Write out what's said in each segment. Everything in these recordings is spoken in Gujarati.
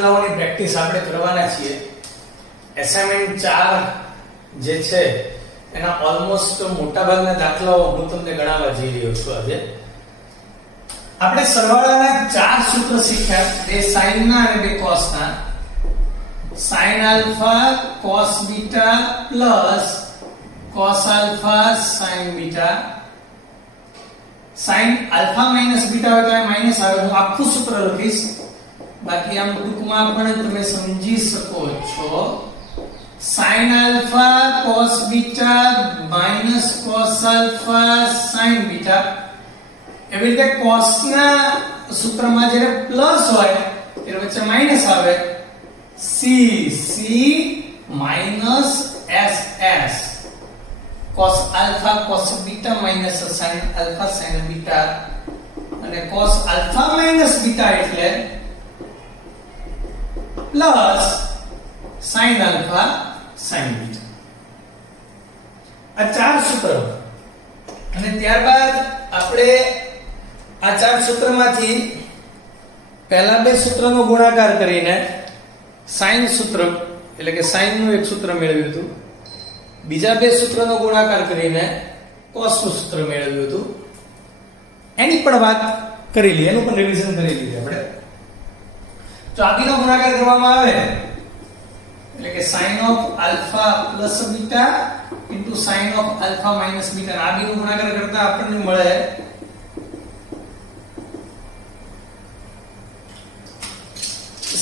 દાખલાઓની પ્રેક્ટિસ આપણે કરવાના છીએ. એસાઇનમેન્ટ 4 જે છે એના ઓલમોસ્ટ મોટાભાગના દાખલાઓ હું તમને ગણાવવા જઈ રહ્યો છું. આજે આપણે સરવાળાના 4 સૂત્ર શીખ્યા, બે sin ના અને બે cos ના. sin alpha cos beta plus cos alpha sin beta. sin alpha minus beta હોય તો માઈનસ આવે. હું આખું સૂત્ર લખીશ, બાકી આમ ટૂંકમાં પણ તમે સમજી શકો છો. sin alpha cos beta minus cos alpha sin beta. એવી રીતે cos ના સૂત્રમાં જ્યારે પ્લસ હોય ત્યારે વચ્ચે માઈનસ આવે. c minus s cos alpha cos beta minus sin alpha sin beta, અને cos alpha minus beta એટલે plus sin alpha sin beta. આ 4 સૂત્રો. અને ત્યારબાદ આપણે આ 4 સૂત્રમાંથી પહેલા બે સૂત્રનો ગુણાકાર કરીને sin સૂત્ર એટલે કે sin નું એક સૂત્ર મેળવ્યું હતું. બીજા બે સૂત્રનો ગુણાકાર કરીને cos નું સૂત્ર મેળવ્યું હતું. એની પણ વાત કરી લી, એનું પણ રિવિઝન કરી લીધું આપણે. જો આ બેનો ગુણાકાર કરવામાં આવે એટલે કે sin of alpha plus beta into sin of alpha minus beta, આ બેનો ગુણાકાર કરતા આપણને મળે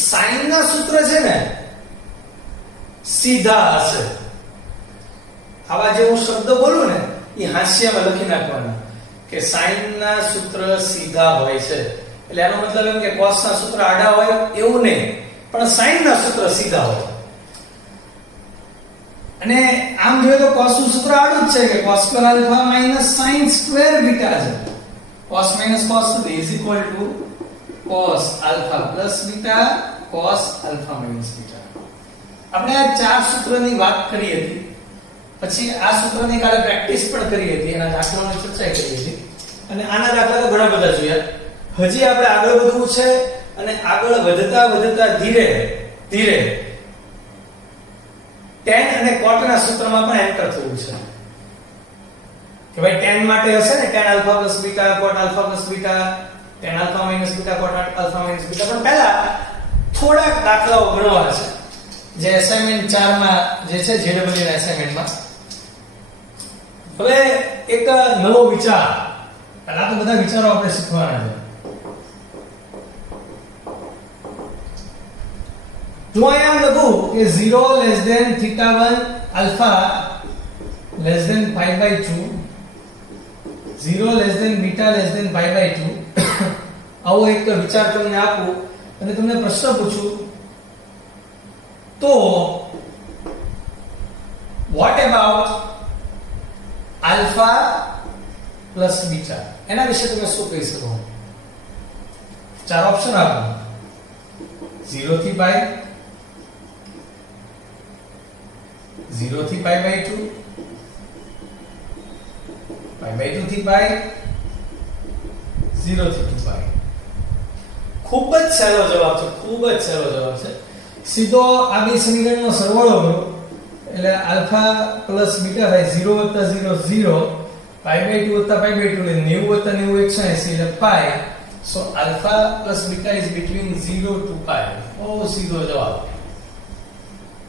sin ના સૂત્ર છે ને સીધા હશે. આવા જે હું શબ્દ બોલું ને એ હાસ્યમાં લખી નાખવાના કે sin ના સૂત્ર સીધા હોય છે. એટલે એનો મતલબ એમ કે cos ના સૂત્ર આડા હોય એવું નહીં, પણ sin ના સૂત્ર સીધા હોય. અને આમ જોઈએ તો cos નું સૂત્ર આડું જ છે કે cos square alpha minus sin square beta છે. cos minus cos is equal to cos alpha plus beta cos alpha minus beta. આપણે આ 4 સૂત્રોની વાત કરી હતી, પછી આ સૂત્રની કાલે પ્રેક્ટિસ પણ કરી હતી, એના દાખલાઓની ચર્ચા કરી હતી. અને આના દાખલા તો ઘણા બધા જોયા. હજી આપણે આગળ વધવું છે, અને આગળ વધતા વધતા ધીરે ધીરે tan અને cot ના સૂત્રમાં પણ એન્ટર થવું છે. કે ભાઈ tan માટે હશે ને tan alpha plus beta cot alpha plus beta, tan alpha minus beta cot alpha minus beta. પણ પહેલા થોડાક દાખલાઓ ગણવા છે જે એસાઇનમેન્ટ 4 માં જે છે JEE ના એસાઇનમેન્ટમાં. હવે એક નવો વિચાર, પહેલા તો બધા વિચારો આપણે શીખવાના છે. જો અહીંયા લખું કે 0 less than θ1 alpha less than pi/2, 0 less than beta less than pi/2, આવો એક વિચાર તમને આપું અને તમને પ્રશ્ન પૂછું તો what about alpha plus beta? એના વિશે તમે શું કહી શકો? 4 ઓપ્શન આપો. 0 થી pi, 0 થી pi/2, pi/2 થી pi, 0 થી 2pi. ખૂબ જ સહેલો જવાબ છે, ખૂબ જ સહેલો જવાબ છે. સીધો આ બે સમીકરણનો સરવાળો કરો એટલે આલ્ફા પ્લસ બીટા થાય 0 + 0 0, pi/2 + pi/2 એટલે 90 + 90 180 એટલે pi. So alpha plus beta is between 0 to pi. બહુ સીધો જવાબ,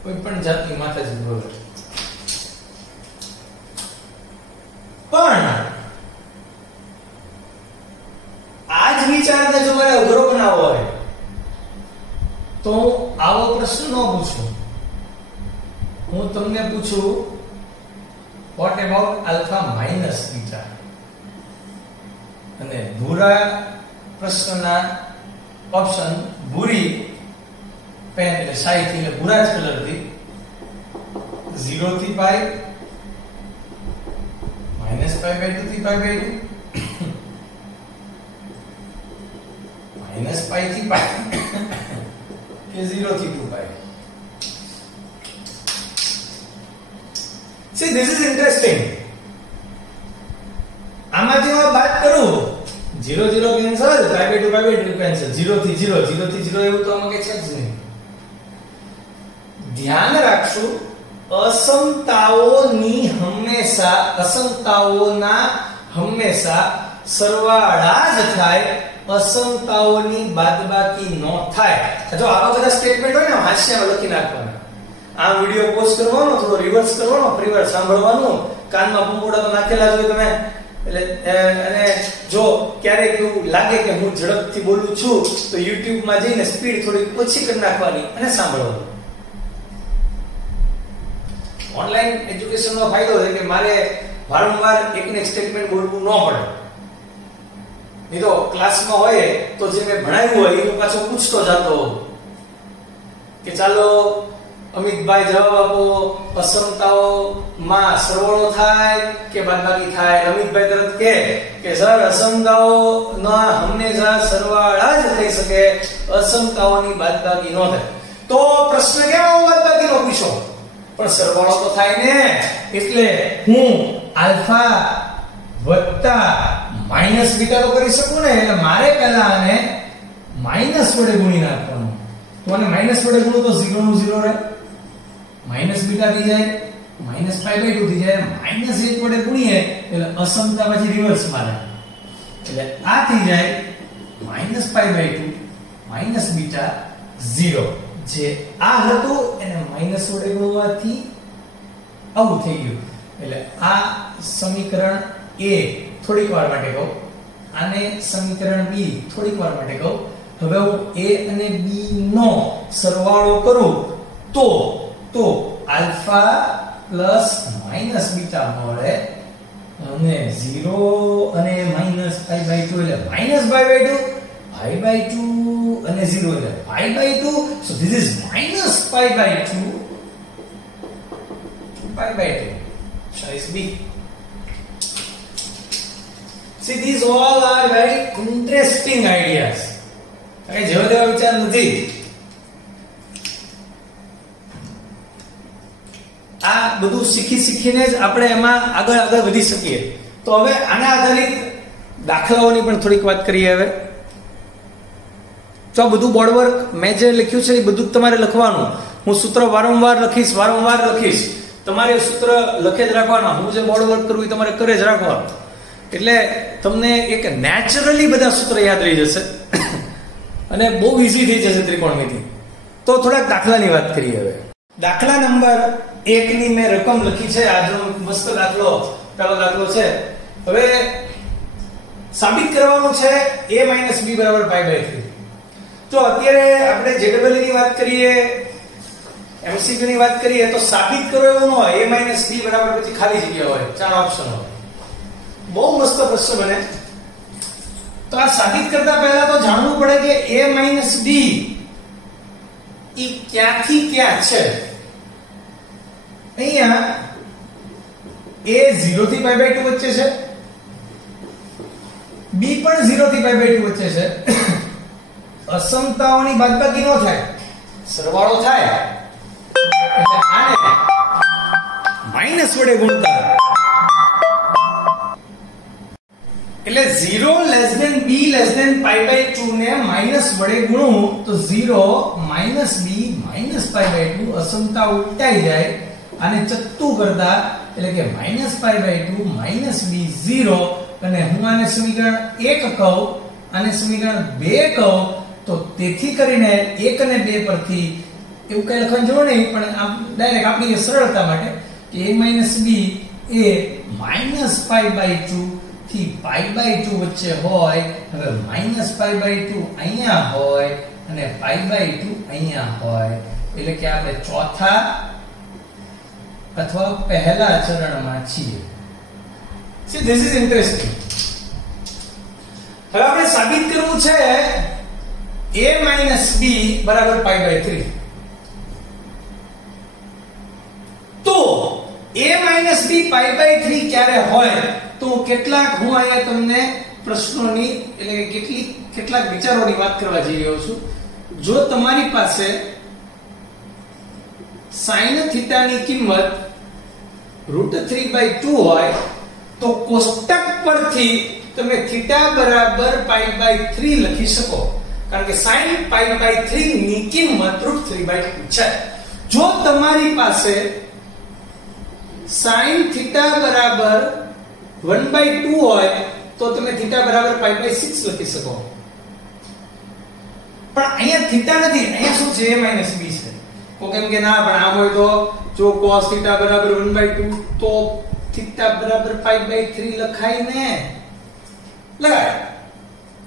કોઈ પણ જાતની માથાજી બોલે. પણ આ જ વિચારને જો મારે અઘરો બનાવવો હોય તો આવો પ્રશ્ન ન પૂછું. હું તમને પૂછું what about alpha minus beta? અને ભૂરા પ્રશ્નના ઓપ્શન ભૂરી પેન એટલે શાઈ થી એટલે ભૂરા જ કલર થી 0 થી pi, -pi/2 થી pi/2, -pi થી pi કે 0 થી 2pi. See, this is interesting. આમાંથી હું વાત કરું 0 0 0 કેન્સલ, π/2 કેન્સલ, 0 થી 0 0 થી 0 એવું તો આમાં કઈ છે જ નહીં. ધ્યાન રાખશું અસમતાઓના હંમેશા સરવાળા જ થાય, અસમતાઓની બાદબાકી ન થાય. જો આવા બધા સ્ટેટમેન્ટ હોય ને હાસ્યમાં લખી નાખવાના. આ વિડિયો પોઝ કરવાનો, થોડો રિવર્સ કરવાનો, ફરીવાર સાંભળવાનું, કાનમાં પંપોડા તો નાખેલા જ હોય તમે. એટલે અને જો ક્યારેક એવું લાગે કે હું ઝડપથી બોલું છું તો YouTube માં જઈને સ્પીડ થોડી ઓછી કરી નાખવાની અને સાંભળવાનું. ઓનલાઈન એજ્યુકેશનનો ફાયદો છે કે મારે વારંવાર એકને એક સ્ટેટમેન્ટ બોલવું ન પડે. નહીં તો ક્લાસમાં હોય તો જે મેં ભણાવ્યું હોય એ પાછો પૂછતો જતો કે ચાલો અમિતભાઈ જવાબ આપો, અસમતાઓમાં સરવાળો થાય કે બાદબાકી થાય. અમિતભાઈ તરત કે સર અસમતાઓના હંમેશા સરવાળા જ થઈ શકે, અસમતાઓની બાદબાકી ન થાય. તો પ્રશ્ન કેવો બાદબાકીનો પૂછો? પણ સરવાળો તો થાય ને. એટલે હું આલ્ફા વત્તા માઈનસ બીટા તો કરી શકું ને. એટલે મારે પહેલા આને માઈનસ વડે ગુણી નાખવાનું. તો આને માઈનસ વડે ગુણો તો 0 નું 0 રહે, માઈનસ બીટા થઈ જાય, માઈનસ π/2 થઈ જાય, માઈનસ 1 વડે ગુણીએ એટલે અસમતા પછી રિવર્સ મારે. એટલે આ થઈ જાય માઈનસ π/2 માઈનસ બીટા 0. જે આ હતું એને માઈનસ વડે ગુણવાથી આવું થઈ ગયું. એટલે આ સમીકરણ A થોડીક વાર માટે કહું, આને સમીકરણ B થોડીક વાર માટે કહું. હવે હું A અને B નો સરવાળો કરું તો આલ્ફા પ્લસ માઈનસ બીટા મળે અને 0 અને માઈનસ π/2 એટલે માઈનસ π/2 અને 0 એટલે π/2. so this is minus π/2 π/2. choice B. see these all are very interesting ideas. કઈ જેવો તેવો વિચાર નથી. આ બધું શીખીને જ આપણે એમાં આગળ વધી શકીએ. તો હવે આના આધારિત દાખલાઓની પણ થોડીક વાત કરીએ. હવે તો આ બધું બોર્ડ વર્ક મેં જે લખ્યું છે એ બધું તમારે લખવાનું. હું સૂત્ર વારંવાર લખીશ. તમારે સૂત્ર લખે જ રાખવાના. હું જે બોર્ડ વર્ક કરું એ તમારે કરે જ રાખવાનું. એટલે તમને એક નેચરલી બધા સૂત્ર યાદ રહી જશે અને બહુ ઈઝી થઈ જશે ત્રિકોણમિતિ. તો થોડાક દાખલાની વાત કરીએ. હવે દાખલા નંબર 1 ની મેં રકમ લખી છે. આજનો મસ્ત દાખલો, પહેલો દાખલો છે. હવે સાબિત કરવાનું છે a - b = π/3. તો અત્યારે આપણે JEE ની વાત કરીએ, MCQ ની વાત કરીએ તો સાબિત કરો એવું ન હોય. a - b બરાબર પછી ખાલી જગ્યા હોય, 4 ઓપ્શન હોય. બહુ મસ્ત પ્રશ્ન બને. તો આ સાબિત કરતા પહેલા તો જાણવું પડે કે a - b ઈ ક્યાંથી ક્યાં છે. અહીંયા a 0 થી π/2 વચ્ચે છે, b પણ 0 થી π/2 વચ્ચે છે. અસમતાઓની બાદબાકી ન થાય, સરવાળો થાય. એટલે આને માઈનસ વડે ગુણતા, એટલે 0 b π/2 ને માઈનસ વડે ગુણું તો 0 - b -π/2 અસમતા ઉલટાઈ જાય. આને ચત્તું કરતા એટલે કે -π/2 - b 0. અને હું આને સમીકરણ 1 કહું, આને સમીકરણ 2 કહું. તો તેથી કરીને 1 અને 2 પરથી એવું કઈ લખવાની જરૂર નહીં, પણ આમ ડાયરેક્ટ આપણી સરળતા માટે કે a - b એ -π/2 થી π/2 વચ્ચે હોય. હવે -π/2 અહીંયા હોય અને π/2 અહીંયા હોય. એટલે કે આપણે ચોથા અથવા પહેલા ચરણમાં છીએ. See, this is interesting. હવે આપણે સાબિત કરવું છે a - b બરાબર π/3. તો a - b π/3 ક્યારે હોય? તો કેટલાક હું અહીંયા તમને પ્રશ્નોની એટલે કેટલાક વિચારોની વાત કરવા જઈ રહ્યો છું. જો તમારી પાસે sin θ ની કિંમત √3/2 હોય તો કોષ્ટક પરથી, તો તમે થીટા બરાબર π/3 લખી શકો, કારણ કે sin π/3 ની કિંમત √3/2 છે. જો તમારી પાસે sin θ બરાબર 1/2 હોય તો તમે θ બરાબર π/6 લખી શકો. પણ અહીંયા θ નથી, અહીંયા શું છે? a b છે. તો કેમ કે ના, પણ આમ હોય તો જો cos θ બરાબર 1/2 તો θ બરાબર π/3 લખાય ને, લખાય.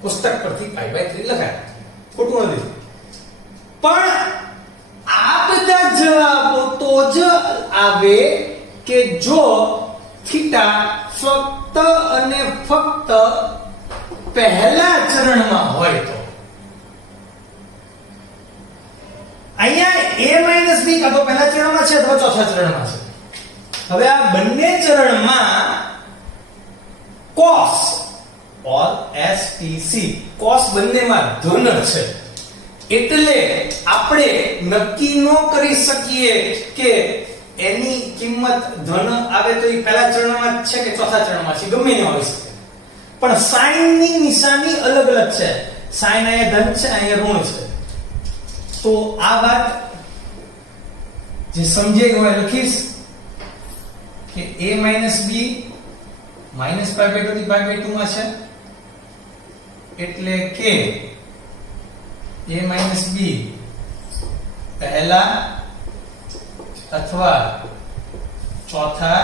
પુસ્તક પરથી π/3 લખાય, ખોટું નથી. પણ આ બધા જવાબો તો જ આવે કે જો θ ફક્ત અને ફક્ત પહેલા ચરણમાં હોય તો. અહીંયા a b કાં તો પહેલા ચરણમાં છે અથવા ચોથા ચરણમાં છે. હવે આ બંને ચરણમાં cos or stc cos બંનેમાં ધન છે, એટલે આપણે નક્કી ન કરી શકીએ કે એની કિંમત ધન આવે તો એ પહેલા ચરણમાં છે કે ચોથા ચરણમાં છે, ગમે ન હોઈ શકે. પણ સાઈન ની નિશાની અલગ અલગ છે. સાઈન અહીંયા ધન છે, અહીંયા ઋણ છે. તો આ વાત જે સમજાઈ હોય લખીશ કે a b -π/2 થી π/2 માં છે, એટલે કે a b પહેલા અથવા ચોથા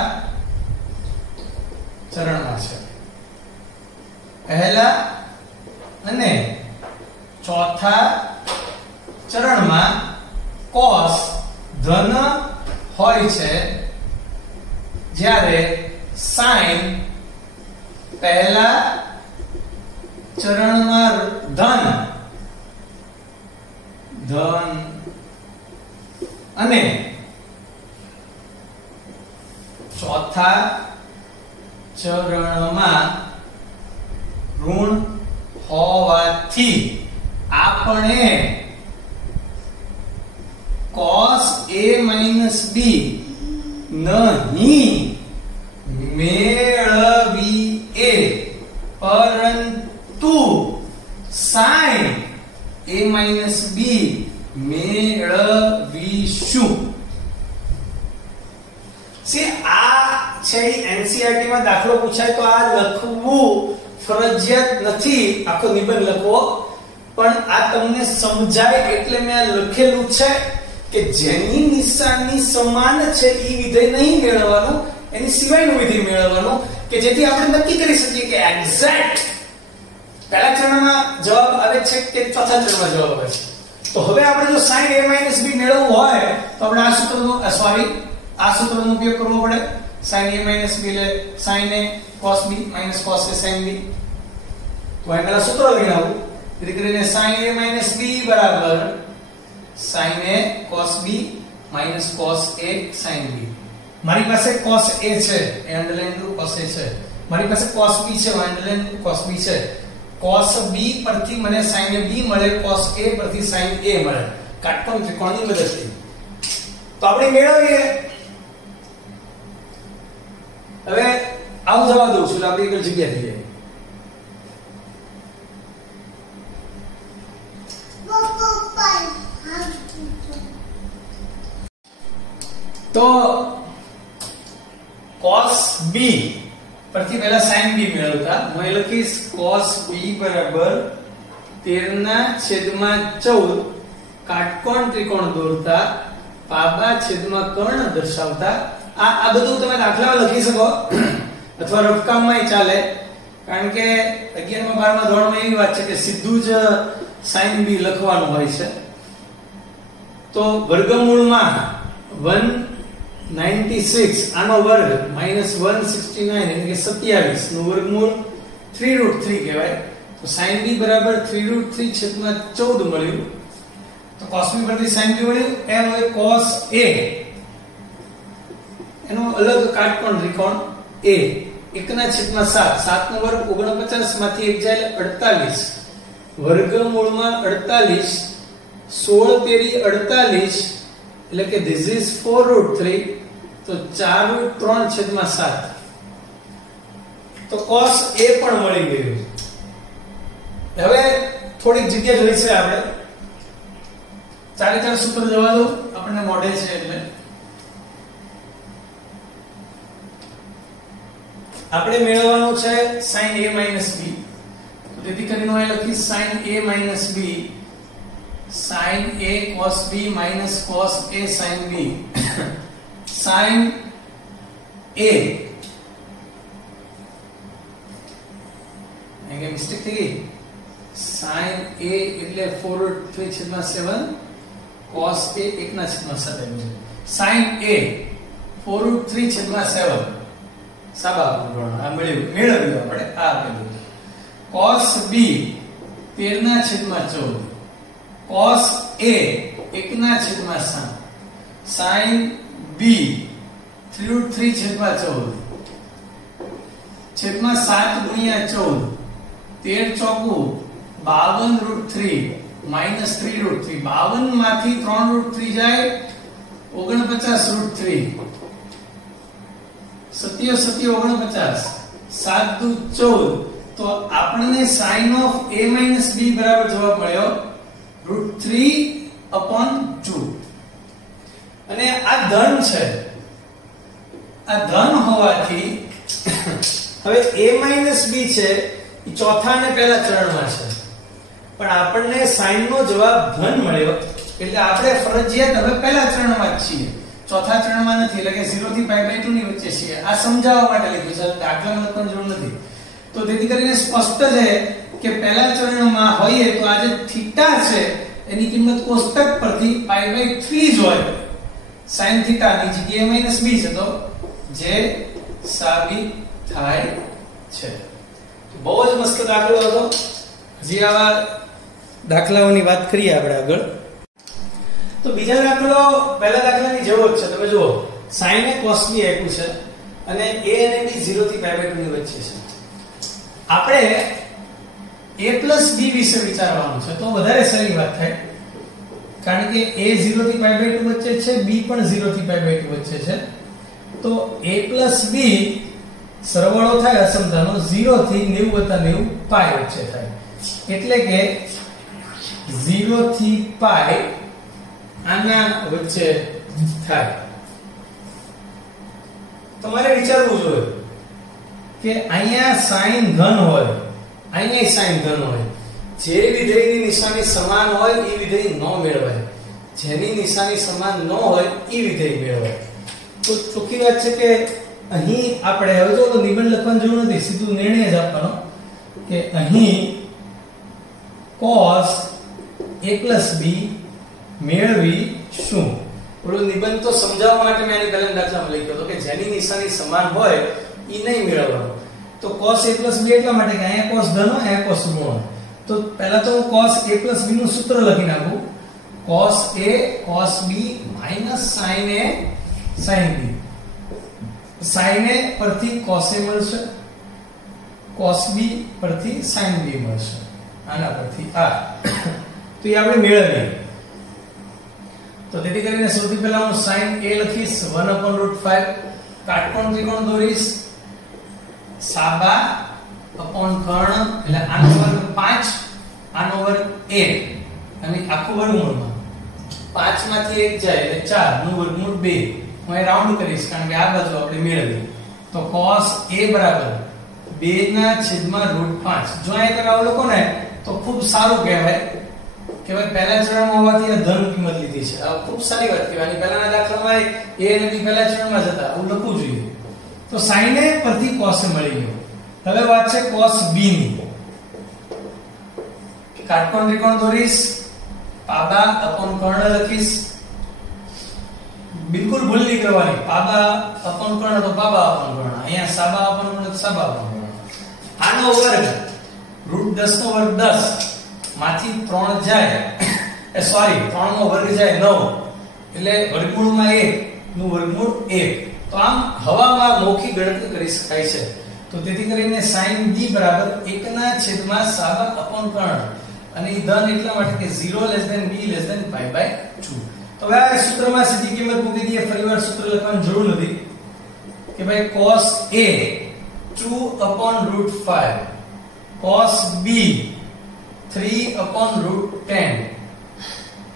ચરણમાં છે. પહેલા અને ચોથા ચરણમાં cos ધન હોય છે, જ્યારે sin પહેલા ચરણમાં ધન અને ચોથા ચરણમાં ઋણ હોવાથી આપણે cos a b નહીં મેળવીએ, પરંતુ sin a b મેળવીશું. આ છે NCERT માં દાખલો પૂછાય તો આ લખવું ફરજિયાત નથી, આખો નિબંધ લખવો, પણ આ તમને સમજાય એટલે મેં આ લખેલું છે કે જેની નિશાની સમાન છે એ વિધેય નહીં મેળવવાનું, એની સિવાયનું વિધેય મેળવવાનું, કે જેથી આપણે નક્કી કરી શકીએ કે એક્ઝેક્ટ પહેલા ચરણમાં જવાબ આવે છે કે ચોથા ચરણમાં જવાબ આવે છે. તો હવે આપણે જો sin a b મેળવવું હોય તો આપણે આ સૂત્રનો આ સૂત્રનો ઉપયોગ કરવો પડે. sin a b એટલે sin a cos b minus cos a sin b. તો આ પહેલા સૂત્ર લઈને આવું, એટલે કરીને sin a b બરાબર sin a cos b minus cos a sin b. મારી પાસે cos a છે, એ અંડરલાઈન કરું, cos a છે. મારી પાસે cos b છે, અંડરલાઈન cos b છે. cos b પરથી મને sin b મળે, cos a પરથી sin a મળે, કાટકોણ ત્રિકોણની મદદથી. તો આપણે મેળવીએ. હવે આવું જવા દઉં છું, આપણે એક જગ્યા થઈ જાય. તો cos b પરથી પહેલા sin b મેળવતા હું એ લખીશ cos b બરાબર 13/14 કાટકોણ ત્રિકોણ દોરતા પાબા છેદમાં કર્ણ દર્શાવતા. આ બધું તમે દાખલા લખી શકો અથવા રફકામમાં ચાલે, કારણ કે 11મા 12મા ધોરણમાં એવી વાત છે કે સીધું જ sin b લખવાનું હોય છે. તો વર્ગમૂળમાં 196 આનો વર્ગ -169 એટલે કે 27 નું વર્ગમૂળ 3√3 કહેવાય. તો sin b બરાબર 3√3/14 મળ્યું. તો cos b પરથી sin b મળ્યું, એમ હોય cos a એનો અલગ કાટકોણ ત્રિકોણ a 1/7 7 નો વર્ગ 49 માંથી 1 જાય 48 વર્ગમૂળમાં 48 16 તેરી 48 એટલે કે this is 4√3. તો 4√3/7 તો cos a પણ મળી ગયું. હવે થોડીક જગ્યા જોઈ છે આપણે. ચારે ચાર સૂત્ર જવા દો, આપણને મોડે છે એટલે આપણે મેળવવાનું છે sin a minus b. તો તેથી કરીને હું લખી sin a minus b, sin a cos b minus cos a sin b. sin a અહીં મિસ્ટેક થઈ ગઈ. sin a એટલે 4√3/7, cos a 1/7 આવ્યું છે. sin a 4√3/7 સાબા આ મેળવ્યું આપણે આ આપેલું. cos b 13/14, cos a 1/7, sin b 3√3/14 છેદમાં 7/14, 13 ચોકું 52√3 minus 3√3. 52 માંથી 3√3 જાય 49√3. 7 7 49, 7 દુ 14. તો આપણને sin of a minus b બરાબર જવાબ મળ્યો √3/2. અને આ ધન છે. આ ધન હોવાથી હવે a minus b છે એ ચોથા અને પહેલા ચરણમાં છે, પણ આપણને sin નો જવાબ ધન મળ્યો એટલે આપણે ફરજિયાત હવે પહેલા ચરણમાં જ છીએ, ચોથા ચરણમાં નથી. એટલે કે 0 થી π/2 ની વચ્ચે છીએ. આ સમજાવવા માટે લખ્યું છે, દાખલામાં લખવાની જરૂર નથી. તો તેથી કરીને સ્પષ્ટ છે કે પહેલા ચરણમાં હોઈએ તો આ જે થીટા છે એની કિંમત કોષ્ટક પરથી π/3 જ હોય. sin થીટા ની જગ્યાએ -b છે તો જે સાબિત થાય છે. બહુ જ મસ્ત દાખલો હતો. હજી આવા દાખલાઓની વાત કરીએ આપણે આગળ. તો બીજા દાખલો પહેલા દાખલાની જેવો જ છે. તમે જુઓ, sin a cos b આપ્યું છે અને a અને b 0 થી π/2 ની વચ્ચે છે. આપણે a plus b વિશે વિચારવાનું છે તો વધારે સારી વાત થાય, કારણ કે a 0 થી π/2 વચ્ચે છે, b પણ 0 થી π/2 વચ્ચે છે. તો a plus b સરવાળો થાય અસમતાનો 0 થી 90/90 π વચ્ચે થાય. એટલે કે 0 થી π આના વચ્ચે થાય. તમારે વિચારવું જોઈએ કે અહીંયા sin ધન હોય, અહીંયા sin ધન હોય. જે વિધેયની નિશાની સમાન હોય એ વિધેય ન મેળવાય, જેની નિશાની સમાન ન હોય એ વિધેય મેળવાય. તો ચોખ્ખી વાત છે કે અહીં આપણે હવે જો નિબંધ લખવાની જરૂર નથી, સીધું નિર્ણય જ આપવાનો કે અહીં cos a plus b મેળવી શું. ઓલો નિબંધ તો સમજાવવા માટે મેં આની પહેલા દાખલામાં લખ્યો હતો કે જેની નિશાની સમાન હોય એ નહીં મેળવવાનું. તો cos a plus b એટલા માટે કે અહીંયા cos ધન હોય, અહીંયા cos ઋણ હોય. તો પહેલા તો હું cos a plus b નું સૂત્ર લખી નાખું. cos a cos b minus sin a sin b. sin a પરથી cos a મળશે, cos b પરથી sin b મળશે, આના પરથી આ. તો એ આપણે મેળવીએ. તો તેથી કરીને સૌથી પહેલા હું sin a લખીશ 1/√5. કાટકોણ ત્રિકોણ દોરીશ. સાબા અપોન કર્ણ એટલે આનો વર્ગ 5, આનો વર્ગ 1 અને આખું વર્ગમૂળમાં 5 માંથી 1 જાય એટલે 4 નું વર્ગમૂળ 2. હું એ રાઉન્ડ કરીશ કારણ કે આ બાજુ આપણે મેળવીએ. તો cos a બરાબર 2/√5. જો આ તમે આવું લખો ને તો ખૂબ સારું કહેવાય કે ભાઈ પહેલા ચરણમાં હોવાથી આ ધન કિંમત લીધી છે. આ ખૂબ સારી વાત કહેવાય. પહેલાના દાખલામાં a અને b પહેલા ચરણમાં જતા, આવું લખવું જોઈએ. તો sin a પરથી cos a મળી ગયો. હવે વાત છે cos b ની. કાટકોણ ત્રિકોણ દોરીશ. પાબા અપોન કર્ણ લખીશ. બિલકુલ ભૂલ નહીં કરવાની. પાબા અપોન કર્ણ તો પાબા અપોન કર્ણ, અહીંયા સાબા અપોન કર્ણ તો સાબા અપોન કર્ણ. આનો વર્ગ √10 નો વર્ગ 10 માંથી 3 જાય એ સોરી 3 નો વર્ગ જાય 9 એટલે વર્ગમૂળમાં 1 નું વર્ગમૂળ 1. તો આમ હવામાં મૌખિક ગણતરી કરી શકાય છે. તો તેથી કરીને sin b બરાબર 1/સાબા અપોન કર્ણ અને એ ધન એટલા માટે કે 0 > b > π/2. તો હવે આ સૂત્રમાં સીધી કિંમત મૂકી દઈએ. ફરીવાર સૂત્ર લખવાની જરૂર નથી કે ભાઈ cos a 2/√5 cos b 3/√10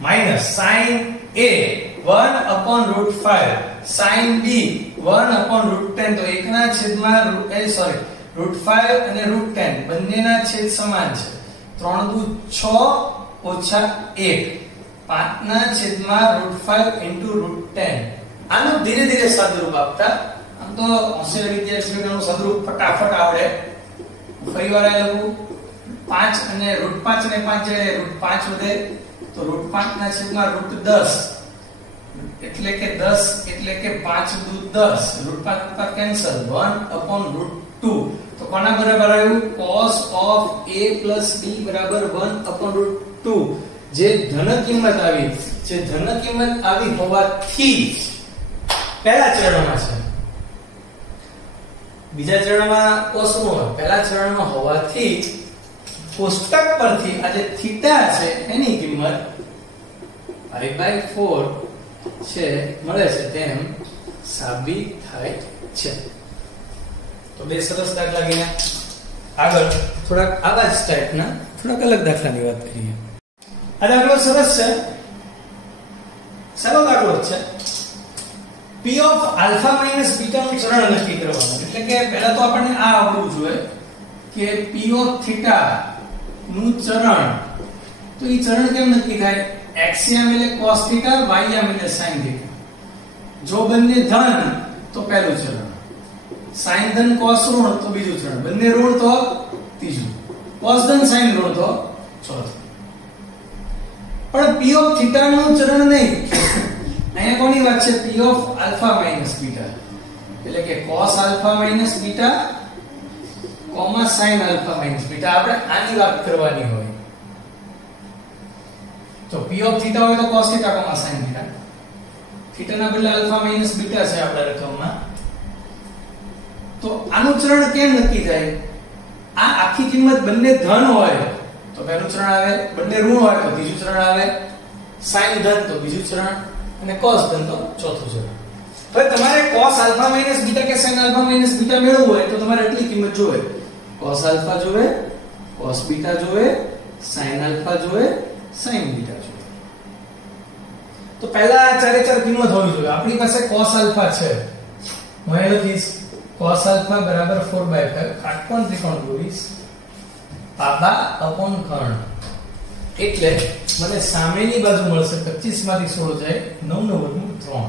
minus sin a 1/√5 sin b 1/√10 તો એકના છેદમાં √5 અને √10 બંનેના છેદ સમાન છે 3 દુ 6 ઓછા 1 5 ના છેદમાં √5 * √10 આનું ધીરે ધીરે સાદુરૂપ આપતા આમ તો હોશિયાર વિદ્યાર્થીઓને સાદુરૂપ ફટાફટ આવડે ફરીવાર લખું 5 અને √5 અને 5 જે √5 વધે તો √5 ના છેદમાં √10 એટલે કે 10 એટલે કે 5 દુ 10 √5 કેન્સલ 1/√2 તો કોના બરાબર આવ્યું cos of a + b = 1/√2 જે ધન કિંમત આવી હોવાથી પહેલા ચરણમાં છે બીજા ચરણમાં cos નું હોય પહેલા ચરણમાં હોવાથી કોષ્ટક પરથી આ જે થીટા છે એની કિંમત π/4 છે મળે છે તેમ સાબિત થાય છે તો બે સરસ દાખલા ગયા આગળ થોડાક આવા જ ટાઈપના થોડાક અલગ દાખલાની વાત કરીએ આ દાખલો સરસ છે સરળ દાખલો છે p of alpha minus beta નું ચરણ નક્કી કરવાનું એટલે કે પહેલા તો આપણને આ આવડવું જોઈએ કે p of theta નું ચરણ તો એ ચરણ કેમ નક્કી થાય x યામ એટલે cos theta y યામ એટલે sin theta જો બંને ધન તો પહેલું ચરણ sin ધન cos ઋણ તો બીજું ચરણ બંને ઋણ તો ત્રીજું cos ધન sin ઋણ તો ચોથું પણ p of theta નું ચરણ નહીં અહીંયા કોની વાત છે p of alpha minus beta એટલે કે cos alpha minus beta sin alpha minus beta આપણે આની વાત કરવાની હોય તો p of theta હોય તો cos theta sin theta theta ના બદલે alpha minus beta છે આપણા રકમમાં તો આનું ચરણ કેમ નક્કી થાય આ આખી કિંમત બંને ધન હોય તો પહેલું ચરણ આવે બંને ઋણ હોય તો ત્રીજું ચરણ આવે sin ધન તો બીજું ચરણ અને cos ધન તો ચોથું ચરણ હવે તમારે cos alpha minus beta કે sin alpha minus beta મેળવવું હોય તો તમારે આટલી કિંમત જોઈએ cos alpha જોવે cos beta જોવે sin alpha જોવે sin beta જોવે તો પહેલા ચારે ચાર કિંમત હોવી જોઈએ આપણી પાસે cos alpha છે હું અહીં લખીશ cos alpha = 4/5 કાટકોણ ત્રિકોણ દોરીશ પાબા અપોન કર્ણ એટલે મને સામેની બાજુ મળશે 25 માંથી 16 જાય 9 નું વર્ગમૂળ 3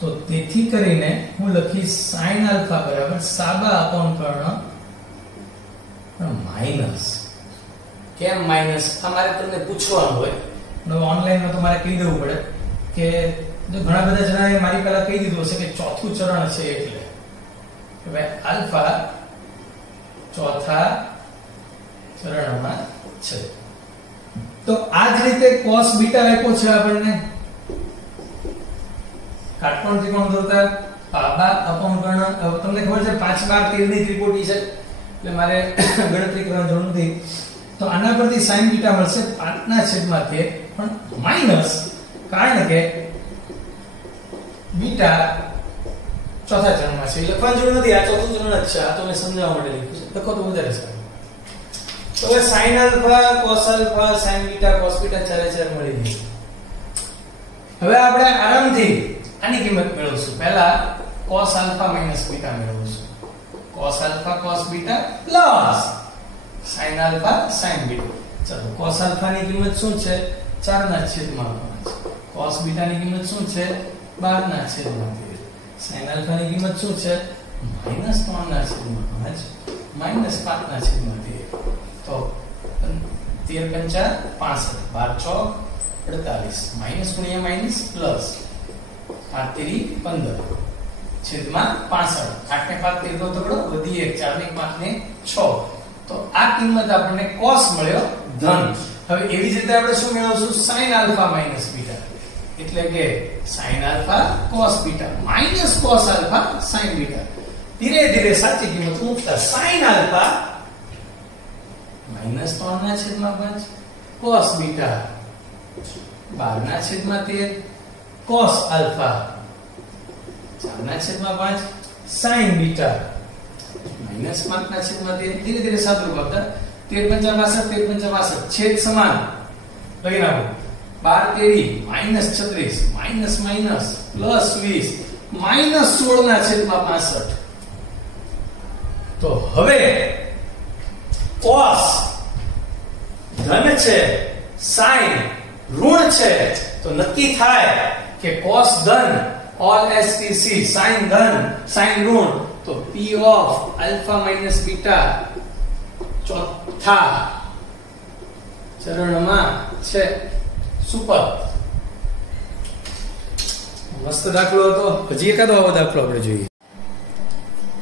તો તેથી કરીને હું લખીશ sin alpha = સાબા અપોન કર્ણ માઈનસ કેમ માઈનસ અમારે તમને પૂછવાનું હોય નો ઓનલાઈન માં તમારે કહી દેવું પડે કે જો ઘણા બધા જણાએ મારી પહેલા કહી દીધું હશે કે ચોથું ચરણ છે એટલે હવે આલ્ફા ચોથા ચરણમાં છે તો આ જ રીતે cos બીટા આપ્યો છે આપણને કાટકોણ ત્રિકોણ દોરતા પાબા અપોન કર્ણ તમને ખબર છે 5 12 13 ની ત્રિકોટી છે એટલે મારે ગણતરી કરવાની જરૂર નથી તો આના પરથી sin બીટા મળશે 5/13 પણ માઈનસ કારણ કે બીટા ચોથા ચરણમાં છે લખવાની જરૂર નથી આ ચોથું ચરણ જ છે આ તો મેં સમજાવવા માટે લખ્યું છે લખો તો વધારે સારું તો હવે sin alpha cos alpha sin beta cos beta ચારે ચાર મળી ગઈ હવે આપણે આરામથી આની કિંમત મેળવશું પહેલા cos alpha minus beta મેળવશું cos alpha cos beta plus sin alpha sin beta ચલો cos alpha ની કિંમત શું છે 4/5 cos beta ની કિંમત શું છે 12/13 sin alpha ની કિંમત શું છે -3/5 -5/13 તો 13 × 5 12 48 માઈનસ ગુણ્યા માઈનસ પ્લસ 5 15 છેદમાં 65 8 ને 5 13 નો તગડો વધી 1 4 ને 5 ને 6 તો આ કિંમત આપણને cos મળ્યો ધન હવે એવી જ રીતે આપણે શું મેળવશું sin alpha minus beta એટલે કે sin alpha cos beta minus cos alpha sin beta ધીરે ધીરે સાચી કિંમત મૂકતા sin alpha -3/5 cos beta 12/13 cos alpha 4/5 sin beta -5 ના છેદમાં 13 ધીરે ધીરે સાદુરૂપ આપતા 13 × 5 13 × 5 છેદ સમાન લખી નાખો 12 તેરી -36 માઈનસ +20 -16 ના છેદમાં 65. તો હવે cos ધન છે, sin ઋણ છે, તો નક્કી થાય કે cos ધન all STC, sin ધન sin ઋણ, તો P of alpha minus beta ચોથા ચરણમાં છે. સુપર, મસ્ત દાખલો હતો. હજી એકાદો આવો દાખલો આપણે જોઈએ.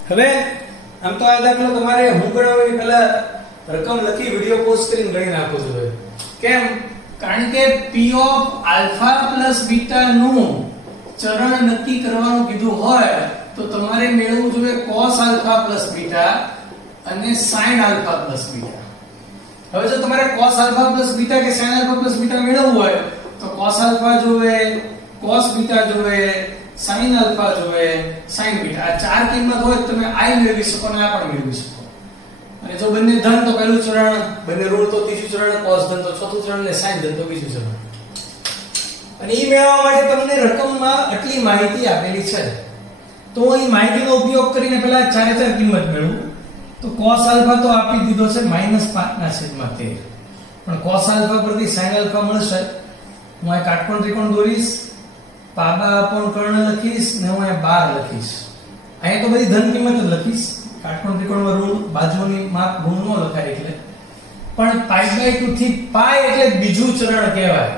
હવે આમ તો આ દાખલો તમારે હું ગણાવવાની પહેલા રકમ લખી વિડિયો પોસ્ટ કરીને ગણી નાખો જોઈએ. કેમ? કારણ કે P of alpha plus beta નું ચરણ નક્કી કરવાનું કીધું હોય તો તમારે મેળવવું જોઈએ cos alpha plus beta અને sin alpha plus beta. હવે જો તમારે cos alpha plus beta કે sin alpha plus beta મેળવવું હોય તો cos alpha જોવે, cos beta જોવે, sin alpha જોવે, sin beta. આ ચાર કિંમત હોય તો તમે I મેળવી શકો અને આ પણ મેળવી શકો. અને જો બંને ધન તો પહેલું ચરણ, બંને ઋણ તો ત્રીજું ચરણ, cos ધન તો ચોથું ચરણ ને sin ધન તો બીજું ચરણ. અને એ મેળવવા માટે તમને રકમમાં આટલી માહિતી આપેલી છે. તો અહીં માહિતીનો ઉપયોગ કરીને પહેલા ચારે ચાર કિંમત મેળવું. તો cos alpha તો આપી દીધો છે -5 ના છેદમાં 13. પણ cos alpha પરથી sin alpha મળશે. હું આ કાટકોણ ત્રિકોણ દોરીશ, પાબા અપોન કર્ણ લખીશ ને હું આ 12 લખીશ. અહીંયા તો બધી ધન કિંમત જ લખીશ. કાટકોણ ત્રિકોણમાં ઋણ બાજુની માપ ઋણ નો લખાય એટલે. પણ π/2 થી π એટલે બીજું ચરણ કહેવાય.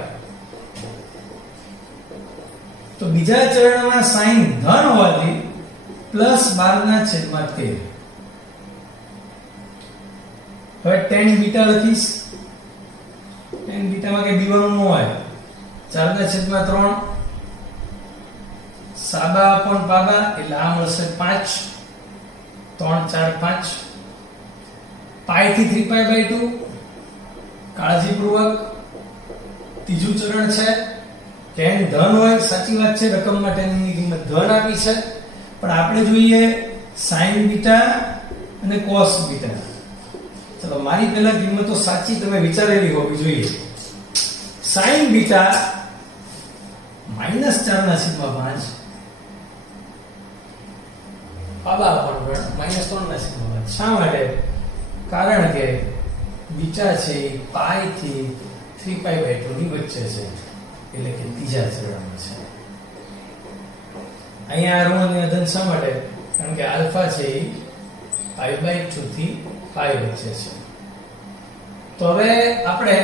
તો બીજા ચરણમાં sin ધન હોવાથી +12 ના છેદમાં 13. હવે tan બીટા લખીશ. tan બીટામાં કે b1 નો હોય 4 ના છેદમાં 3 સાબા અપોન પાબા એટલે આ મળશે 5 3 4 5 પાઈ થી 3π/2 કાળજીપૂર્વક ત્રીજું ચરણ છે. tan ધન હોય, સાચી વાત છે, રકમમાં tan ની કિંમત ધન આપી છે, પણ આપણે જોઈએ sin બીટા અને cos બીટા. ચલો મારી પહેલા કિંમતો સાચી તમે વિચારેલી હોવી જોઈએ. sin બીટા -4 ના છેદમાં 5 પાબા પર -3 ના છેદમાં 5. શા માટે? કારણ કે બીટા છે પાઈ થી 3π/2 ની વચ્ચે છે, એટલે કે ત્રીજા ચરણમાં છે. અહીંયા ઋણ અને ધન શા માટે? કારણ કે આલ્ફા છે π/2 થી π વચ્ચે છે. તો હવે આપણે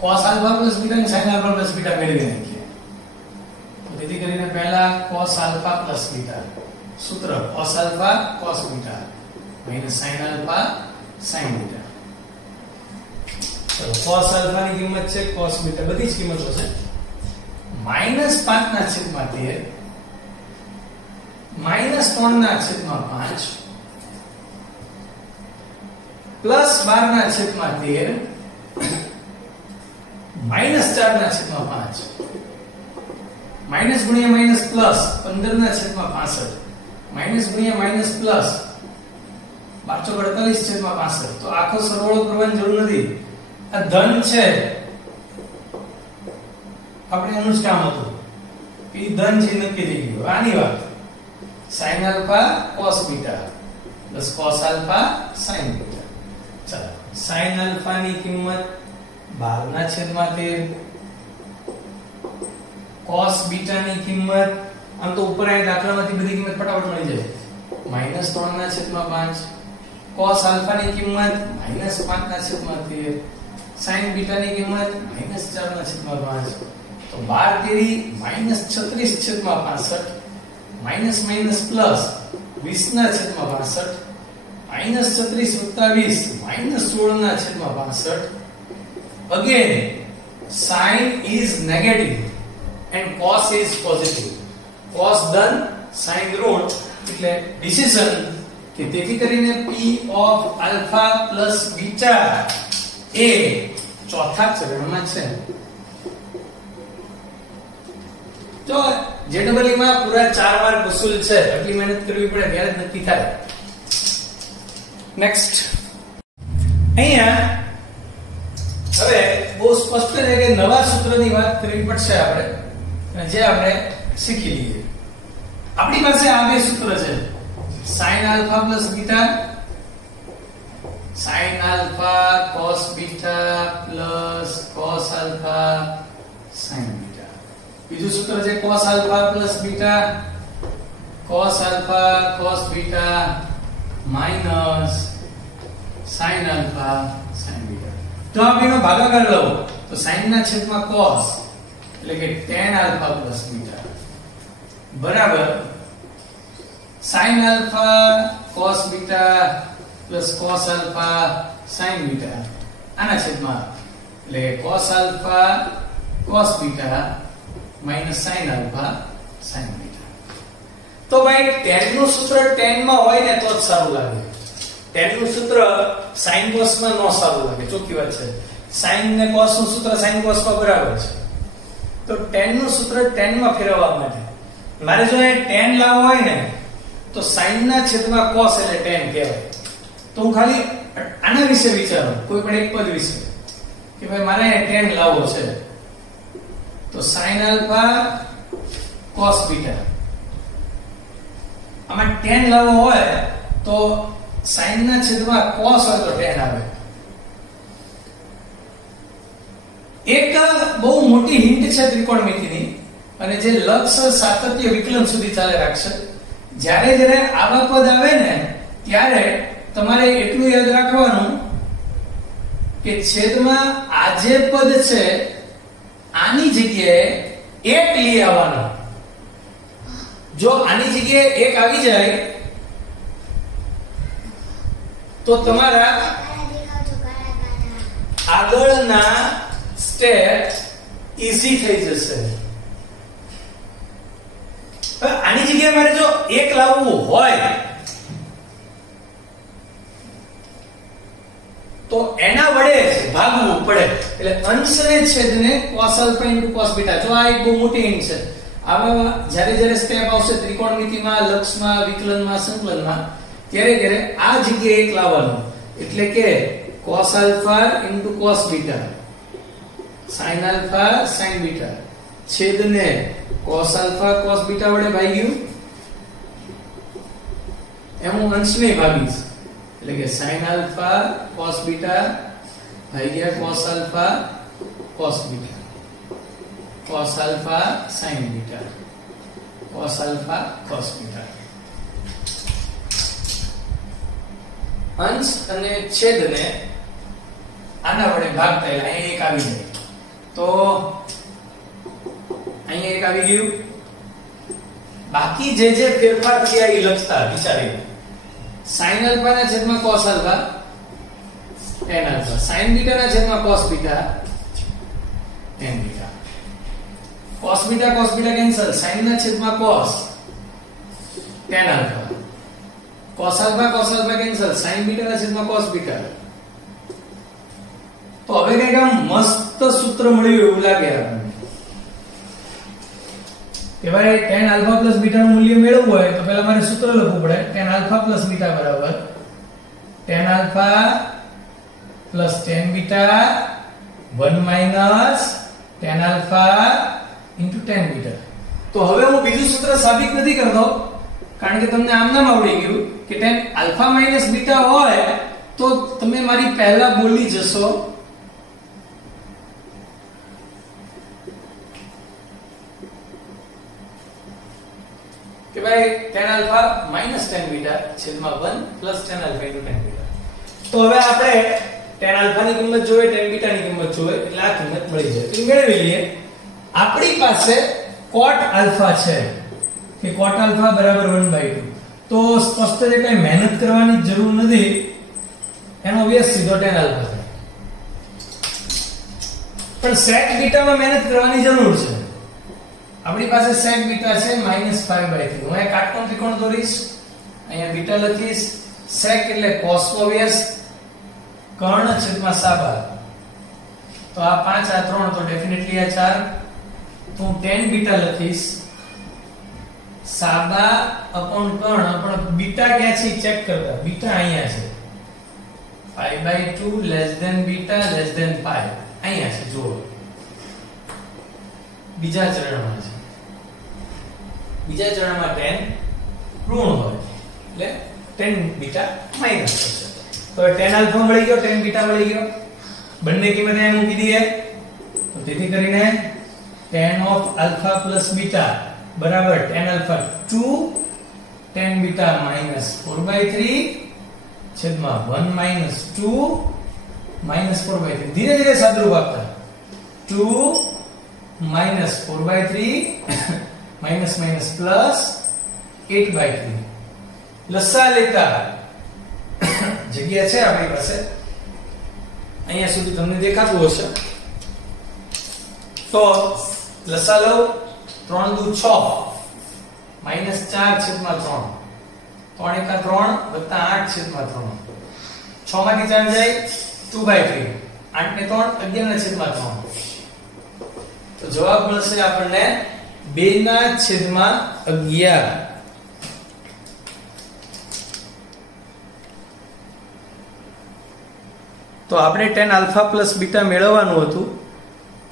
cos alpha plus beta અને sin alpha plus beta મેળવી નાખીએ. તો જેથી કરીને પહેલા cos alpha plus beta સૂત્ર cos alpha cos beta minus sin alpha sin beta. તો cos alpha ની કિંમત છે, cos beta બધી જ કિંમતો છે. -5 ના છેદમાં 13 -3 ના છેદમાં 5 +12 ના છેદમાં 13 -4 ના છેદમાં 5 માઈનસ ગુણ્યા માઈનસ પ્લસ 15 ના છેદમાં 65 માઈનસ ગુણ્યા માઈનસ પ્લસ 1248 છેદમાં 65. તો આખો સરવાળો કરવાની જરૂર નથી. આ ધન છે, આપણે એનું જ કામ હતું. એ ધન છે નક્કી થઈ ગયું. આની વાત sin alpha cos beta plus cos alpha sin beta. ચાલો sin alpha ની કિંમત 12 ના છેદમાં 13, cos beta ની કિંમત આમ તો ઉપર આ દાખલામાંથી બધી કિંમત ફટાફટ મળી જાય. -3 ના છેદમાં 5, cos alpha ની કિંમત -5 ના છેદમાં 13, sin beta ની કિંમત -4 ના છેદમાં 5. તો 12 તેરી -36 છેદમાં 65 માઈનસ માઈનસ પ્લસ 20 ના છેદમાં 62 -36 + 20 -16 ના છેદમાં 65. again sin is negative and cos is positive. cos ધન sin ઋણ, એટલે ડિસિઝન કે તેથી કરીને p of alpha plus beta એ ચોથા ચરણમાં છે. તો JEE માં પૂરા 4 માર્ક વસૂલ છે. આટલી મહેનત કરવી પડે ત્યારે જ નક્કી થાય. નેક્સ્ટ અહીંયા હવે બહુ સ્પષ્ટ છે કે નવા સૂત્રની વાત કરવી પડશે આપણે, જે આપણે શીખી લઈએ. આપણી પાસે આ બે સૂત્ર છે, sin alpha plus beta, sin alpha cos beta plus cos alpha sin beta. બીજું સૂત્ર છે cos alpha plus beta, cos alpha cos beta minus sin alpha sin beta. જો આપણે ભાગાકાર લો તો sin ના છેદમાં cos એટલે કે tan alpha plus beta બરાબર sin alpha cos beta plus cos alpha sin beta આના છેદમાં એટલે cos alpha cos beta minus sin alpha sin beta. તો ભાઈ tan નું સૂત્ર tan માં હોય ને તો જ સારું લાગે. tan નું સૂત્ર sin cos માં ન સારું લાગે, ચોખ્ખી વાત છે. sin ને cos નું સૂત્ર sin cos માં બરાબર છે. તો tan નું સૂત્ર tan માં ફેરવવા માટે મારે જો એ tan લાવવો હોય ને તો sin ના છેદમાં cos એટલે tan કહેવાય. તો હું ખાલી આના વિશે વિચારું, કોઈ પણ એક પદ વિશે કે ભાઈ મારે tan લાવવો છે, તો sin alpha cos beta. આમાં tan લાવવો હોય તો sin ના છેદમાં cos હોય તો tan આવે. એક બહુ મોટી હિન્ટ છે ત્રિકોણમિતિની, અને જે લક્ષ સાતત્ય વિકલન સુધી ચાલે રાખશે. જ્યારે જ્યારે આવા પદ આવે ને ત્યારે તમારે એટલું યાદ રાખવાનું કે છેદમાં આ જે પદ છે આની જગ્યાએ એક લઈ આવવાનો. જો આની જગ્યાએ એક આવી જાય તો તમારા આગળના સ્ટેપ ઈઝી થઈ જશે. આની જગ્યાએ મારે જો એક લાવવું હોય તો એના વડે ભાગવું પડે. એટલે અંશ ને છેદને cos alpha * cos beta. જો આ એક બહુ મોટી હિન્ટ છે. આવા જ્યારે જ્યારે સ્ટેપ આવશે ત્રિકોણમિતિમાં, લક્ષમાં, વિકલનમાં, સંકલનમાં, ત્યારે ત્યારે આ જગ્યાએ એક લાવવાનું. એટલે કે cos alpha * cos beta, sin alpha sin beta છેદને cos alpha cos beta વડે ભાગ્યું, એમ હું અંશને ભાગીશ. એટલે કે sin alpha cos beta ભાગ્યા cos alpha cos beta, cos alpha sin beta, cos alpha cos beta. અંશ અને છેદને આના વડે ભાગતા એટલે અહીં એક આવી જાય. તો અહીંયા એક આવી ગયું. બાકી જે જે ફેરફાર થયા એ લખતા વિચારી. sin alpha ના છેદમાં cos alpha tan alpha, sin beta ના છેદમાં cos beta tan beta, cos beta cancel, sin ના છેદમાં cos tan alpha, cos alpha cancel, sin beta ના છેદમાં cos beta. તો હવે કંઈક આમ મસ્ત સૂત્ર મળ્યું એવું લાગે આપણને કે ભાઈ tan alpha plus beta નું મૂલ્ય મેળવવું હોય તો પહેલા મારે સૂત્ર લખવું પડે. tan alpha plus beta બરાબર tan alpha plus tan beta 1 minus tan alpha into tan beta. તો હવે હું બીજું સૂત્ર સાબિત નથી કરતો, કારણ કે તમને આમનામ આવડી ગયું કે tan alpha minus beta હોય તો તમે મારી પહેલા બોલી જશો કે ભાઈ tan alpha minus tan beta છેદમાં 1 plus tan alpha into tan beta. તો હવે આપણે tan alpha ની કિંમત જોઈએ, tan beta ની કિંમત જોઈએ, એટલે આ કિંમત મળી જાય. તો મેળવી લઈએ. આપણી પાસે cot alpha છે કે cot alpha બરાબર 1/2. તો સ્પષ્ટ છે કઈ મહેનત કરવાની જરૂર નથી, એનો અભ્યાસ સીધો tan alpha થાય. પણ sec beta માં મહેનત કરવાની જરૂર છે. આપણી પાસે sec beta છે -5/3. હું એક કાટકોણ ત્રિકોણ દોરીશ, અહીંયા બીટા લખીશ. sec એટલે cos નો વ્યસ્ત, કર્ણ છેદમાં સાબા. તો આ 5 આ 3 તો ડેફિનેટલી આ 4. તો હું tan બીટા લખીશ, સાબા અપોન કર્ણ. પણ બીટા ક્યાં છે ચેક કરતા, બીટા અહીંયા છે. π/2 β π અહીંયા છે જુઓ બીજા ચરણમાં છે બીજા ચરણમાં tan ઋણ હોય એટલે tan બીટા માઈનસ થશે તો tan આલ્ફા મળી ગયો tan બીટા મળી ગયો બંને કિંમત અહીંયા મૂકી દઈએ તો તેથી કરીને tan of alpha plus beta બરાબર tan alpha 2 tan beta minus 4/3 છેદમાં 1 minus 2 minus 4/3 ધીરે ધીરે સાદુરૂપ આપતા 2 minus 4/3 minus minus plus 8/3 લસા લેતા જગ્યા છે આપણી પાસે અહીંયા સુધી તમને દેખાતું હશે તો લસા લો 3 દુ 6 minus 4 છેદમાં 3 3 એકા 3 વત્તા 8 છેદમાં 3 6 માંથી 4 જાય 2/3 8 ને 3 11 ના છેદમાં 3 તો જવાબ મળશે આપણને 2 ના છેદમાં 11 તો આપણે tan આલ્ફા પ્લસ બીટા મેળવવાનું હતું